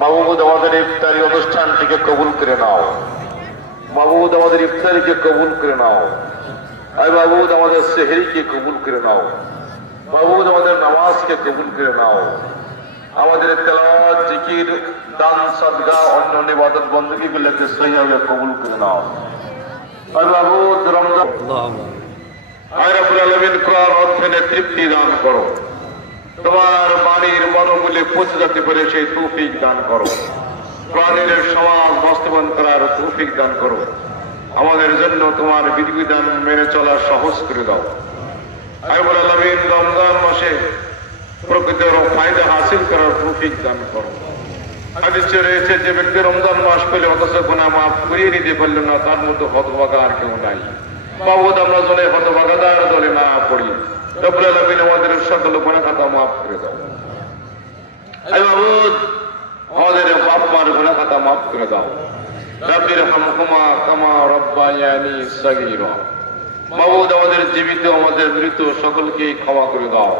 মাহবুব আমাদের ইফতারি অনুষ্ঠানটিকে কবুল করে নাও। মাহবুব আমাদের ইফতারিকে কবুল করে নাও। আয় মাহবুব আমাদের সেহরিকে কবুল করে নাও। মাহবুব আমাদের নামাজকে কবুল করে নাও। আমাদের তেলাওয়াত, জিকির, দান, সাদকা, অন্যান্য ইবাদত বندگیগুলোকে সহিভাবে কবুল করে নাও। আয় মাহবুব রমজান আয় রব্বুল আলামিন কোরআন অধ্যয়নে তৃপ্তি দান করো। তোমার বাণীর মনোমূল্যে পৌঁছে যেতে পারে সেই তৌফিক দান করো। কোরআনের সমাজ বাস্তবায়ন করার তৌফিক দান করো। আমাদের জন্য তোমার বিধিবিধান মেনে চলা সহজ করে দাও। আয় রব্বুল আলামিন রমজান মাসে প্রকৃত ফায়দা হাসিল করার তৌফিক দান করো। হাদিসে রয়েছে যে ব্যক্তি রমজান মাস পেলে অথচ গুনাহ মাফ করিয়ে নিতে পারল না, তার মতো হতভাগা আর কেউ নাই। মাহবুব আমরা জলে হতভাগাদার দলে না পড়ি। রব্বুল আলামিন আমাদের সকল গুনাহ খাতা মাফ করে দাও। আয় মাহবুব আমাদের বাপ মার গুনাহ খাতা মাফ করে দাও। রাব্বির হামহুমা কামা রাব্বায়ানি সাগীরা। মাহবুব আমাদের জীবিত আমাদের মৃত সকলকে ক্ষমা করে দাও।